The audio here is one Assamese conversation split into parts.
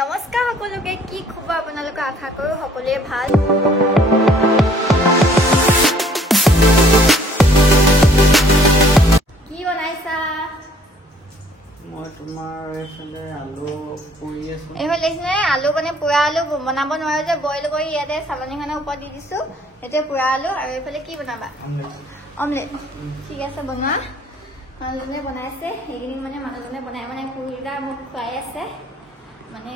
নমস্কাৰ সকলোকে কি খবৰ আপোনালোক আশা কৰো সকলোৱে ভাল কি বনাইছা মই তোমাৰ এফালে আলু পুৰি আছো এইফালে দেখিছেনে আলু মানে পুৰা আলু বনাব নোৱাৰো যে বইল কৰি ইয়াতে চালনীখনৰ ওপৰত দি দিছো এতে পুৰা আলু আৰু এইফালে কি বনাবা অমলেট ঠিক আছে বনোৱা মানুহজনে বনাইছে এইকেইদিন মানে মানুহজনে বনাই পুৰিটা মোক খুৱাই আছে মানে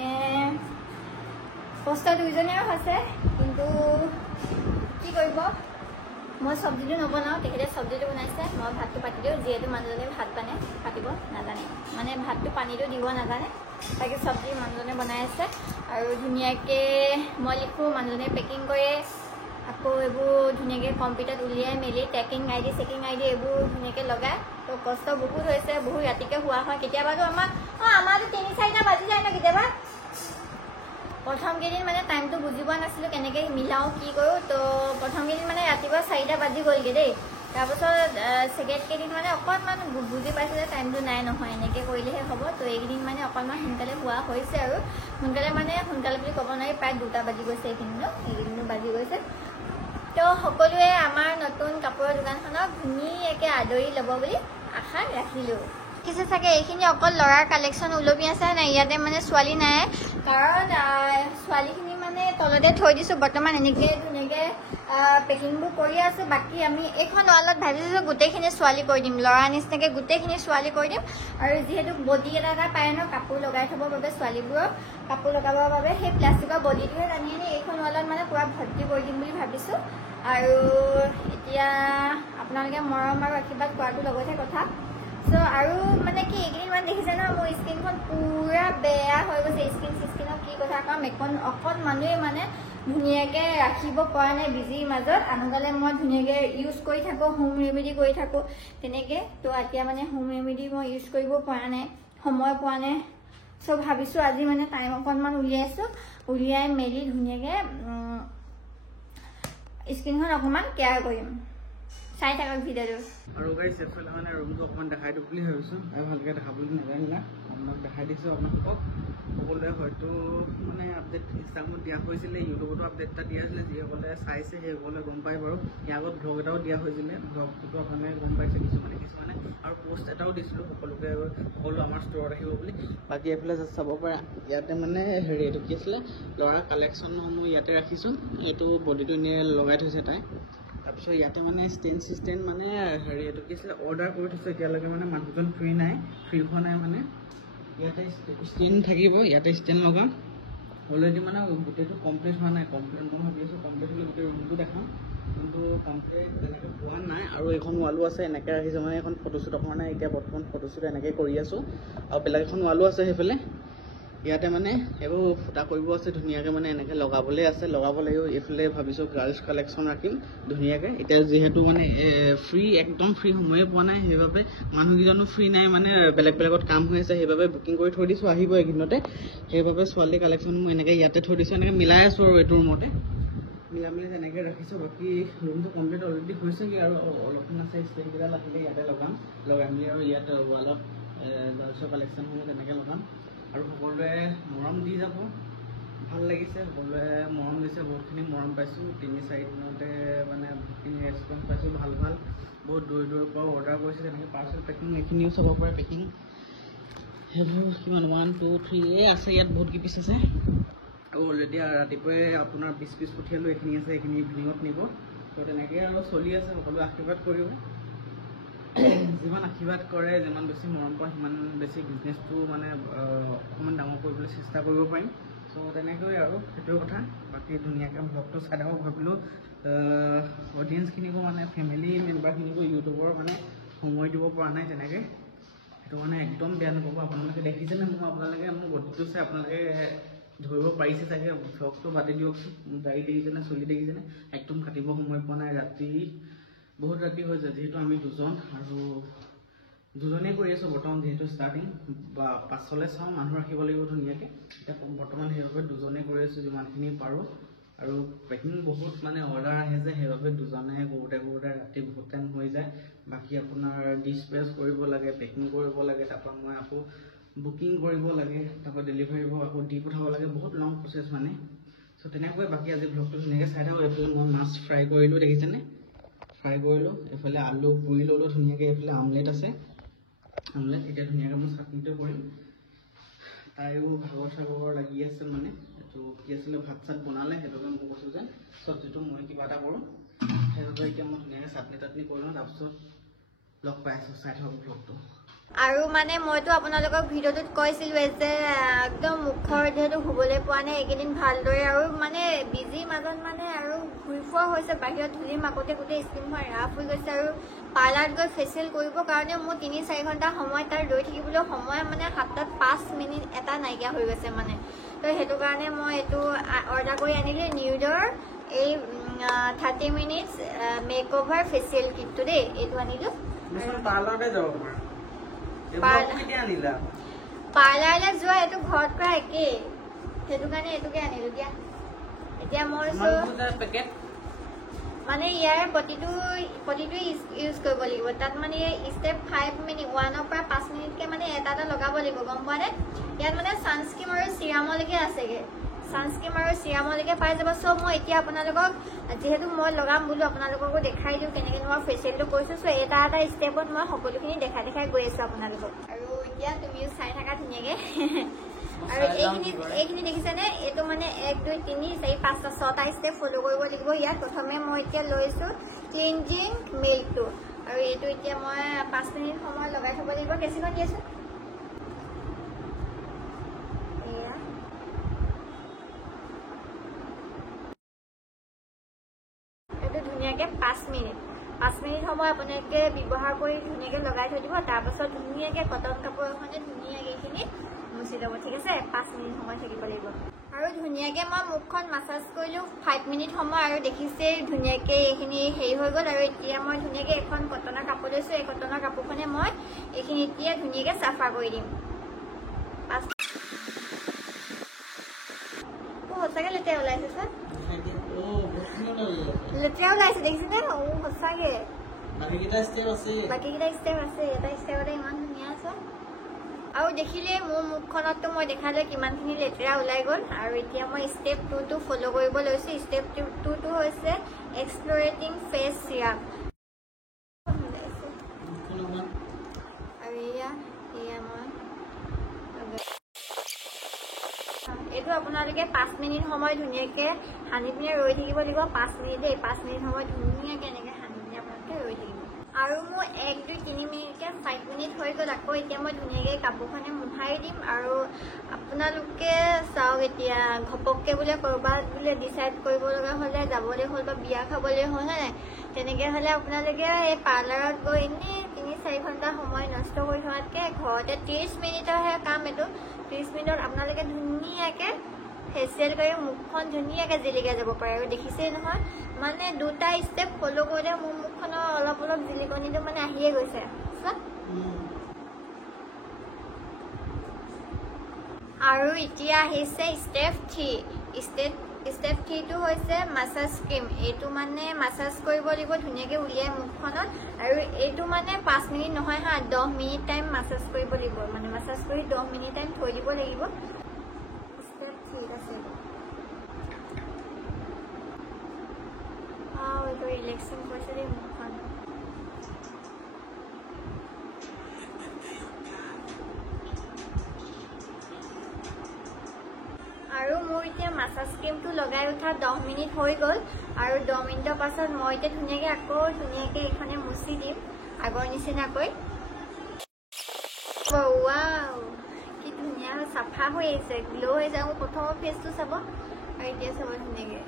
কষ্ট দুইজনেও হৈছে কিন্তু কি কৰিব মই চব্জিটো নবনাওঁ তেখেতে চব্জিটো বনাইছে মই ভাতটো পাতি দিওঁ যিহেতু মানুহজনে ভাত পাতিব নাজানে মানে ভাতটো পানীটো দিব নাজানে তাকে চব্জি মানুহজনে বনাই আছে আৰু ধুনীয়াকৈ মই লিখোঁ মানুহজনে পেকিং কৰে আকৌ এইবোৰ ধুনীয়াকৈ কম্পিউটাৰত উলিয়াই মেলি চেকিং আইডি এইবোৰ ধুনীয়াকৈ লগায় তো কষ্ট বহুত হৈছে বহুত ৰাতিকৈ হোৱা হয় কেতিয়াবাতো আমাৰতো 3-4টা বাজি যায় ন কেতিয়াবা প্ৰথম কেইদিন মানে টাইমটো বুজি পোৱা নাছিলোঁ কেনেকৈ মিলাওঁ কি কৰোঁ তো প্ৰথম কেইদিন মানে ৰাতিপুৱা 4টা বাজি গ'লগৈ দেই তাৰপাছত ছেকেণ্ড কেইদিন মানে অকণমান বুজি পাইছোঁ যে টাইমটো নাই নহয় এনেকৈ কৰিলেহে হ'ব তো এইকেইদিন মানে অকণমান সোনকালে হোৱা হৈছে আৰু সোনকালে বুলি ক'ব নোৱাৰি প্ৰায় 2টা বাজি গৈছে এইকেইদিনো বাজি গৈছে তো সকলোৱে আমাৰ নতুন কাপোৰৰ দোকানখনক ধুনীয়াকৈ আদৰি ল'ব বুলি আশা ৰাখিলোঁ দেখিছে চাগে এইখিনি অকল ল'ৰাৰ কালেকশ্যন ওলমি আছে নাই ইয়াতে মানে ছোৱালী নাই কাৰণ ছোৱালীখিনি মানে তলতে থৈ দিছোঁ বৰ্তমান এনেকৈ ধুনীয়াকৈ পেকিংবোৰ কৰি আছোঁ বাকী আমি এইখন ৱালত ভাবিছোঁ গোটেইখিনি ছোৱালী কৰি দিম ল'ৰা নিচিনাকৈ গোটেইখিনি ছোৱালী কৰি দিম আৰু যিহেতু বডি এটা পায় ন কাপোৰ লগাই থ'বৰ বাবে ছোৱালীবোৰক কাপোৰ লগাবৰ বাবে সেই প্লাষ্টিকৰ বডিটোহে টানি আনি এইখন ৱালত মানে পূৰা ভৰ্তি কৰি দিম বুলি ভাবিছোঁ আৰু এতিয়া আপোনালোকে মৰম আৰু আশীৰ্বাদ কৰাটো লগতহে কথা চ' আৰু মানে কি এইকেইদিন মানে দেখিছে ন মোৰ স্কিনখন পুৰা বেয়া হৈ গৈছে স্কিনৰ কি কথা কাৰণ অকণমানেই মানে ধুনীয়াকৈ ৰাখিব পৰা নাই বিজিৰ মাজত আনকালে মই ধুনীয়াকৈ ইউজ কৰি থাকোঁ হোম ৰেমেডি কৰি থাকোঁ তেনেকৈ তো এতিয়া মানে হোম ৰেমেডি মই ইউজ কৰিব পৰা নাই সময় পোৱা নাই চ' ভাবিছোঁ আজি মানে টাইম অকণমান উলিয়াই মেলি ধুনীয়াকৈ স্কিনখন অকণমান কেয়াৰ কৰিম চাই থাকক ভিডিঅ'টো আৰু গাইছ এফালে মানে ৰুমটো অকণমান দেখাই দিওঁ বুলি ভাবিছোঁ আৰু ভালকৈ দেখাবলৈ নাজানিলা আপোনাক দেখাই দিছোঁ আপোনালোকক সকলোৱে হয়তো মানে আপডেট ইনষ্টাগ্ৰামত দিয়া হৈছিলে ইউটিউবতো আপডেট এটা দিয়া হৈছিলে যিসকলে চাইছে সেইসকলে গম পায় বাৰু ইয়াৰ আগত ভ্লগ এটাও দিয়া হৈছিলে ভ্লগটোতো আপোনালোকে গম পাইছে কিছুমানে আৰু পোষ্ট এটাও দিছিলোঁ সকলো আমাৰ ষ্ট'ৰত আহিব বুলি বাকী এইফালে চাব পাৰে ইয়াতে মানে এইটো কি আছিলে ল'ৰাৰ কালেকশ্যনসমূহ ইয়াতে ৰাখিছোঁ এইটো বডিটো এনেই লগাই থৈছে তাই তাৰপিছত ইয়াতে মানে ষ্টেণ্ড মানে এইটো কি আছিলে অৰ্ডাৰ কৰি থৈছোঁ এতিয়ালৈকে মানে মানুহজন ফ্ৰী হোৱা নাই মানে ইয়াতে ষ্টেণ্ড থাকিব ইয়াতে ষ্টেণ্ড লগাম অলৰেডি মানে গোটেইটো কমপ্লিট হোৱা নাই কমপ্লিট মই ভাবি আছোঁ কমপ্লিট হ'লে গোটেই ৰুমটো দেখাম কিন্তু কমপ্লিট তেনেকৈ পোৱা নাই আৰু এখন ৱালো আছে এনেকৈ ৰাখিছোঁ মানে এখন ফটোশ্বুট অকণমান নাই এতিয়া বৰ্তমান ফটোশ্বুট এনেকৈ কৰি আছোঁ আৰু বেলেগ এখন ৱালো আছে সেইফালে ইয়াতে মানে এইবোৰ ফুটা কৰিব আছে ধুনীয়াকৈ মানে এনেকৈ লগাবলৈ লাগিব এইফালে ভাবিছোঁ গাৰ্লছ কালেকশ্যন ৰাখিম ধুনীয়াকৈ এতিয়া যিহেতু মানে একদম ফ্ৰী সময়ে পোৱা নাই সেইবাবে মানুহকেইজনো ফ্ৰী নাই মানে বেলেগত কাম হৈ আছে সেইবাবে বুকিং কৰি থৈ দিছোঁ আহিব এইকেইদিনতে সেইবাবে ছোৱালী কালেকশ্যন মই এনেকৈ ইয়াতে থৈ দিছোঁ এনেকৈ মিলাই আছোঁ আৰু এইটো ৰুমতে মিলাই তেনেকৈ ৰাখিছোঁ বাকী ৰুমটো কমপ্লিট অলৰেডি হৈছেগৈ আৰু অলপমান আছে ষ্টেণ্ডকেইডাল আহিলে ইয়াতে লগাই মেলি আৰু ইয়াত ৱালত গাৰ্লছৰ কালেকশ্যনসমূহ তেনেকৈ লগাম আৰু সকলোৱে মৰম দি যাব ভাল লাগিছে সকলোৱে মৰম দিছে বহুতখিনি মৰম পাইছোঁ 3-4 দিনতে মানে বহুতখিনি ৰেচপঞ্চ পাইছোঁ ভাল বহুত দূৰৰ পৰা অৰ্ডাৰ কৰিছে তেনেকৈ পাৰ্চেল পেকিং এইখিনিও চাব পাৰে পেকিং সেইবোৰ কিমান 1 2 3 আছে ইয়াত বহুত কি পিচ আছে আৰু অলৰেডি ৰাতিপুৱাই আপোনাৰ 20 পিচ পঠিয়ালোঁ এইখিনি আছে এইখিনি ইভিনিঙত নিব তো তেনেকৈ আৰু চলি আছে সকলোৱে আশীৰ্বাদ কৰিব যিমান আশীৰ্বাদ কৰে যিমান বেছি মৰম পায় সিমান বেছি বিজনেছটো মানে অকণমান ডাঙৰ কৰিবলৈ চেষ্টা কৰিব পাৰিম চ' তেনেকৈ আৰু সেইটোৱে কথা বাকী ধুনীয়াকৈ ভ্লগটো চাই থাকক ভাবিলোঁ অডিয়েঞ্চখিনিকো মানে ফেমিলি মেম্বাৰখিনিকো ইউটিউবৰ মানে সময় দিব পৰা নাই তেনেকৈ সেইটো মানে একদম বেয়া নাপাব আপোনালোকে দেখিছেনে আপোনালোকে মোৰ গতিটো চাই আপোনালোকে ধৰিব পাৰিছে চাগে ভ্লগটো বাদে দিয়কচোন গাড়ী দেখিছেনে চলি দেখিছেনে একদম কাটিব সময় পোৱা নাই বহুত ৰাতি হৈছে যিহেতু আমি দুজনেই কৰি আছোঁ বৰ্তমান যিহেতু ষ্টাৰ্টিং বা পাছলৈ চাওঁ মানুহ ৰাখিব লাগিব ধুনীয়াকৈ এতিয়া বৰ্তমান সেইবাবে দুজনেই কৰি আছোঁ যিমানখিনি পাৰোঁ আৰু পেকিং বহুত মানে অৰ্ডাৰ আহে যে সেইবাবে দুজনে কৰোঁতে ৰাতি বহুত টাইম হৈ যায় বাকী আপোনাৰ ডিছপেচ কৰিব লাগে পেকিং কৰিব লাগে তাৰপৰা মই আকৌ বুকিং কৰিব লাগে, তাৰপৰা ডেলিভাৰী হ'ব, আকৌ দি পঠাব লাগে, বহুত লং প্ৰচেছ মানে। চ' তেনেকৈ বাকী আজি ভ্লগটো ধুনীয়াকৈ চাই থাকোঁ। এইফালে মই মাছ ফ্ৰাই কৰিলোঁ, দেখিছেনে? ফ্ৰাই কৰিলোঁ, এইফালে আলু পুৰি ল'লোঁ ধুনীয়াকৈ, এইফালে আমলেট আছে, আমলেট। এতিয়া ধুনীয়াকৈ মই চাটনিটো কৰিম। তাইও ভাগৰ লাগি আছে মানে, এইটো কি আছিলে ভাত চাত বনালে, সেইটোকে মই কৈছোঁ যে চব্জিটো মই কিবা এটা কৰোঁ, সেইবাবে এতিয়া মই ধুনীয়াকৈ চাটনি তাটনি কৰি লওঁ, তাৰপিছত লগ পাই আছোঁ। চাই থাকোঁ ভ্লগটো। আৰু মানে মইতো আপোনালোকক ভিডিঅ'টোত কৈছিলোঁৱে যে একদম মুখৰ যিহেতু শুবলৈ পোৱা নাই এইকেইদিন ভালদৰে, আৰু মানে বিজিৰ মাজত মানে আৰু ঘূৰি ফুৰা হৈছে বাহিৰত, ধূলি মাকতে গোটেই স্কিনখন ৰাফ হৈ গৈছে। আৰু পাৰ্লাৰত গৈ ফেচিয়েল কৰিবৰ কাৰণে মোৰ 3-4 ঘণ্টা সময় তাৰ ৰৈ থাকিবলৈ সময় মানে হাতত 5 মিনিট এটা নাইকিয়া হৈ গৈছে মানে। তো সেইটো কাৰণে মই এইটো অৰ্ডাৰ কৰি আনিলোঁ, নিউডৰ এই 30 মিনিটছ মেক অভাৰ ফেচিয়েল কিটটো দেই, এইটো আনিলোঁ। পাৰ্লাৰতে যাব পাৰ্লাৰলৈ যোৱা এইটো ঘৰত কৰা একেই, সেইটো কাৰণে এইটোকে আনিলোঁ দিয়া। এতিয়া মই মানে ইয়াৰ প্ৰতিটো ইউজ কৰিব লাগিব। তাত মানে ষ্টেপ 5 মিনিট 1ৰ পৰা 5 মিনিটকৈ মানে এটা লগাব লাগিব, গম পোৱা নে? ইয়াত মানে ছানস্ক্ৰীম আৰু চিৰামলৈকে আছেগৈ, ছানস্ক্ৰীম আৰু চিৰামলৈকে পাই যাব। চ' মই এতিয়া আপোনালোকক যিহেতু মই লগাম বোলো আপোনালোককো দেখাই দিওঁ কেনেকৈ মই ফেচিয়েলটো কৰিছোঁ। চ' এটা ষ্টেপত মই সকলোখিনি দেখাই গৈ আছোঁ আপোনালোকক। আৰু এতিয়া তুমিও চাই থাকা ধুনীয়াকৈ। আৰু এইখিনি দেখিছেনে? এইটো মানে 1 2 3 4 5 6টা ষ্টেপ ফ'ল' কৰিব লাগিব। ইয়াত প্ৰথমে মই এতিয়া লৈছোঁ ক্লিনজিং মিল্কটো, আৰু এইটো এতিয়া মই 5 মিনিট সময় লগাই থ'ব লাগিব। কেঁচিখন দিয়াচোন। এইটো ধুনীয়াকৈ 5 মিনিট সময় আপোনালোকে ব্যৱহাৰ কৰি ধুনীয়াকৈ লগাই থৈ দিব। তাৰপাছত ধুনীয়াকৈ কটন কাপোৰ এখনে ধুনীয়াকৈ এইখিনি মুচি ল'ব, ঠিক আছে? 5 মিনিট সময় থাকিব লাগিব। আৰু ধুনীয়াকৈ মই মুখখন মাছাজ কৰিলোঁ 5 মিনিট সময়, আৰু দেখিছে ধুনীয়াকৈ এইখিনি হেৰি হৈ গ'ল। আৰু এতিয়া মই ধুনীয়াকৈ এখন কটনৰ কাপোৰ লৈছোঁ, এই কটনৰ কাপোৰখনে মই এইখিনি এতিয়া ধুনীয়াকৈ চাফা কৰি দিম। সঁচাকৈ লেতেৰা ওলাইছে ছাৰ, লেতেৰা ওলাইছে দেখিছেনে? সঁচাকৈ বাকীকেইটা ষ্টেপ আছে, এটা ষ্টেপতে ইমান ধুনীয়া আছে। আৰু দেখিলে মোৰ মুখখনততো মই দেখালে কিমানখিনি লেতেৰা ওলাই গ'ল। আৰু এতিয়া মই ষ্টেপ 2টো ফ'ল' কৰিব লৈছোঁ। ষ্টেপ 2টো হৈছে এক্সপ্ল'ৰেটিং ফেচ চিৰাম। আৰু এয়া মই এইটো আপোনালোকে 5 মিনিট সময় ধুনীয়াকৈ সানি পিনে ৰৈ থাকিব লাগিব। 5 মিনিট দেই, 5 মিনিট সময় ধুনীয়াকৈ এনেকৈ সানি পিনে আপোনালোকে ৰৈ থাকিব। আৰু মোৰ 1 2 3 মিনিটকৈ 5 মিনিট হৈ গ'ল। আকৌ এতিয়া মই ধুনীয়াকৈ কাপোৰখনে মোহাৰি দিম। আৰু আপোনালোকে চাওক, এতিয়া ঘপককৈ বোলে ক'ৰবাত বোলে ডিচাইড কৰিব লগা হ'লে, যাবলৈ হ'ল বা বিয়া খাবলৈ হ'ল, হয় নাই? তেনেকৈ হ'লে আপোনালোকে এই পাৰ্লাৰত গৈ এনেই 3-4 ঘণ্টা সময় নষ্ট কৰি থোৱাতকৈ ঘৰতে 30 মিনিটৰহে কাম এইটো। 30 মিনিটত আপোনালোকে ধুনীয়াকৈ ফেচিয়েল কৰি মুখখন ধুনীয়াকৈ জিলিকাই যাব পাৰে। আৰু দেখিছেই নহয়, মানে 2টা ষ্টেপ ফ'ল' কৰিলে মোৰ মুখখনৰ অলপ জিলিকনিটো মানে আহিয়ে গৈছে। আৰু এতিয়া আহিছে ষ্টেপ 3। ষ্টেপ 3টো হৈছে মাছাজ ক্ৰীম। এইটো মানে মাছাজ কৰিব লাগিব ধুনীয়াকৈ উলিয়াই মুখখনত। আৰু এইটো মানে 5 মিনিট নহয় হা, 10 মিনিট টাইম মাছাজ কৰিব লাগিব, মানে মাছাজ কৰি 10 মিনিট টাইম থৈ দিব লাগিব। ষ্টেপ 3 আছে এইটো ৰিলেক্সিং কৰিছে দেই মুখখন। আৰু মোৰ এতিয়া মাছাজ ক্ৰীমটো লগাই উঠা 10 মিনিট হৈ গ'ল। আৰু 10 মিনিটৰ পাছত মই এতিয়া ধুনীয়াকৈ আকৌ এইখনে মুচি দিম আগৰ নিচিনাকৈ। ৱাও, কি ধুনীয়া চাফা হৈ আহিছে, গ্ল' হৈ যায়। মোৰ প্ৰথমৰ ফেচটো চাব, আৰু এতিয়া চাব ধুনীয়াকৈ।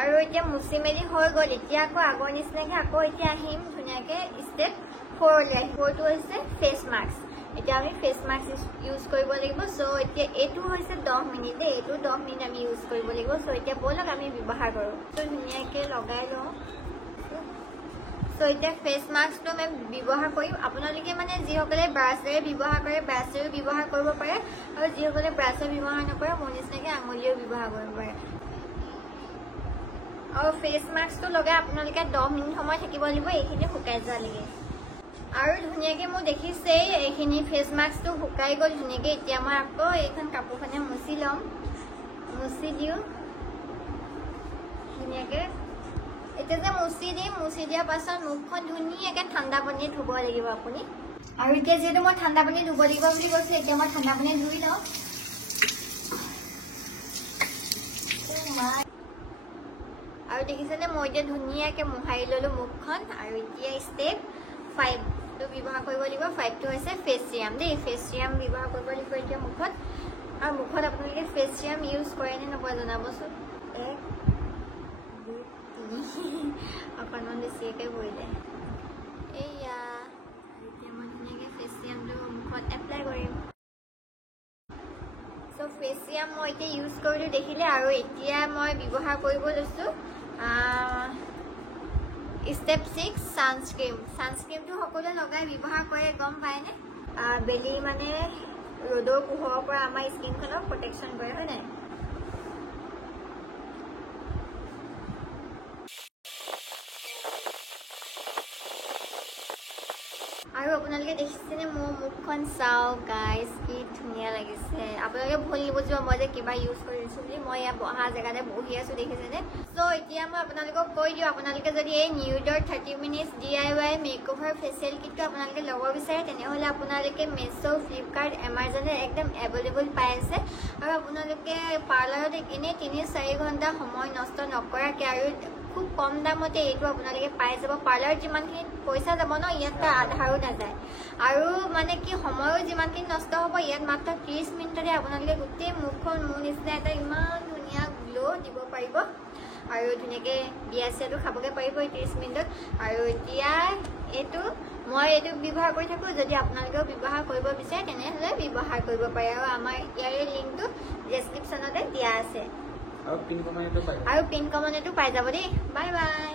আৰু এতিয়া মুচি মেলি হৈ গ'ল। এতিয়া আকৌ আগৰ নিচিনাকৈ আকৌ এতিয়া আহিম ধুনীয়াকৈ ষ্টেপ 4লৈ। 4টো হৈছে ফেচ মাস্ক। এতিয়া আমি ফেচ মাস্ক ইউজ কৰিব লাগিব। চ' এতিয়া এইটো হৈছে 10 মিনিট দেই, এইটো 10 মিনিট আমি ইউজ কৰিব লাগিব। চ' এতিয়া ব'লক আমি ব্যৱহাৰ কৰোঁ। ত' ধুনীয়াকৈ লগাই লওঁ। চ' এতিয়া ফেচ মাস্কটো আমি ব্যৱহাৰ কৰিম। আপোনালোকে মানে যিসকলে ব্ৰাছেৰে ব্যৱহাৰ কৰে ব্ৰাছেৰেও ব্যৱহাৰ কৰিব পাৰে, আৰু যিসকলে ব্ৰাছেৰে ব্যৱহাৰ নকৰে মোৰ নিচিনাকৈ আঙুলিও ব্যৱহাৰ কৰিব পাৰে। আৰু ফেচ মাস্কটো লগাই আপোনালোকে 10 মিনিট সময় থাকিব লাগিব, এইখিনি শুকাই যোৱালৈকে। আৰু ধুনীয়াকৈ মোৰ দেখিছেই এইখিনি ফেচ মাস্কটো শুকাই গ'ল ধুনীয়াকৈ। এতিয়া মই আকৌ এইখন কাপোৰখনে মুচি ল'ম, মুচি দিওঁ ধুনীয়াকৈ। এতিয়া যে মুচি দিম, মুচি দিয়াৰ পাছত মুখখন ধুনীয়াকৈ ঠাণ্ডা পানীয়ে ধুব লাগিব আপুনি। আৰু এতিয়া যিহেতু মই ঠাণ্ডা পানী ধুব লাগিব বুলি কৈছোঁ, এতিয়া মই ঠাণ্ডা পানী ধুই লওঁ। আৰু দেখিছেনে মই এতিয়া ধুনীয়াকৈ মোহাৰি ল'লোঁ মুখখন। আৰু এতিয়া ষ্টেপ 5টো ব্যৱহাৰ কৰিব লাগিব। 5টো হৈছে ফেচ চিৰাম দেই। ফেচ চিৰাম ব্যৱহাৰ কৰিব লাগিব এতিয়া মুখত। আৰু মুখত আপোনালোকে ফেচ চিৰাম ইউজ কৰে নে নকৰে জনাবচোন। 1 2 3 অকণমান বেছিকৈ পৰিলে। এয়া এতিয়া মই ধুনীয়াকৈ ফেচ চিৰামটো মুখত এপ্লাই কৰিম। চ' ফেচ চিৰাম মই এতিয়া ইউজ কৰিলোঁ দেখিলে। আৰু এতিয়া মই ব্যৱহাৰ কৰিব লৈছোঁ ষ্টেপ 6 ছানস্ক্ৰীম। ছানস্ক্ৰীমটো সকলোৱে লগাই ব্যৱহাৰ কৰে গম পায়নে? বেলি মানে ৰ'দৰ পোহৰৰ পৰা আমাৰ স্কিনখনক প্ৰটেকশ্যন কৰে হয় নাই? আৰু আপোনালোকে দেখিছেনে মোৰ মুখখন চাওক গাইজ, কি ধুনীয়া লাগিছে। আপোনালোকে ভুল নুবুজিব মই যে কিবা ইউজ কৰিছোঁ বুলি। মই ইয়াত বহা জেগাতে বহি আছোঁ দেখিছেনে? চ' এতিয়া মই আপোনালোকক কৈ দিওঁ, আপোনালোকে যদি এই নিউডৰ 30 মিনিটছ DIY মেকঅভাৰ ফেচিয়েল কিটটো আপোনালোকে ল'ব বিচাৰে তেনেহ'লে আপোনালোকে মেছ', ফ্লিপকাৰ্ট, এমাজনত একদম এভেইলেবল পাই আছে। আৰু আপোনালোকে পাৰ্লাৰত এনেই 3-4 ঘণ্টা সময় নষ্ট নকৰাকৈ আৰু খুব কম দামতে এইটো আপোনালোকে পাই যাব। পাৰ্লাৰত যিমানখিনি পইচা যাব ন, ইয়াত তাৰ আধাৰো নাযায়। আৰু মানে কি সময়ো যিমানখিনি নষ্ট হ'ব, ইয়াত মাত্ৰ 30 মিনিটতে আপোনালোকে গোটেই মুখখন মোৰ নিচিনা এটা ইমান ধুনীয়া গ্ল' দিব পাৰিব। আৰু ধুনীয়াকৈ বিয়া চিয়াটো খাবগৈ পাৰিব এই 30 মিনিটত। আৰু এতিয়া মই এইটো ব্যৱহাৰ কৰি থাকোঁ। যদি আপোনালোকেও ব্যৱহাৰ কৰিব বিচাৰে তেনেহ'লে ব্যৱহাৰ কৰিব পাৰে। আৰু আমাৰ ইয়াৰে লিংকটো ডেছক্ৰিপশ্যনতে দিয়া আছে। আৰু পিন কমেণ্টটো পাই যাব দেই। Bye bye.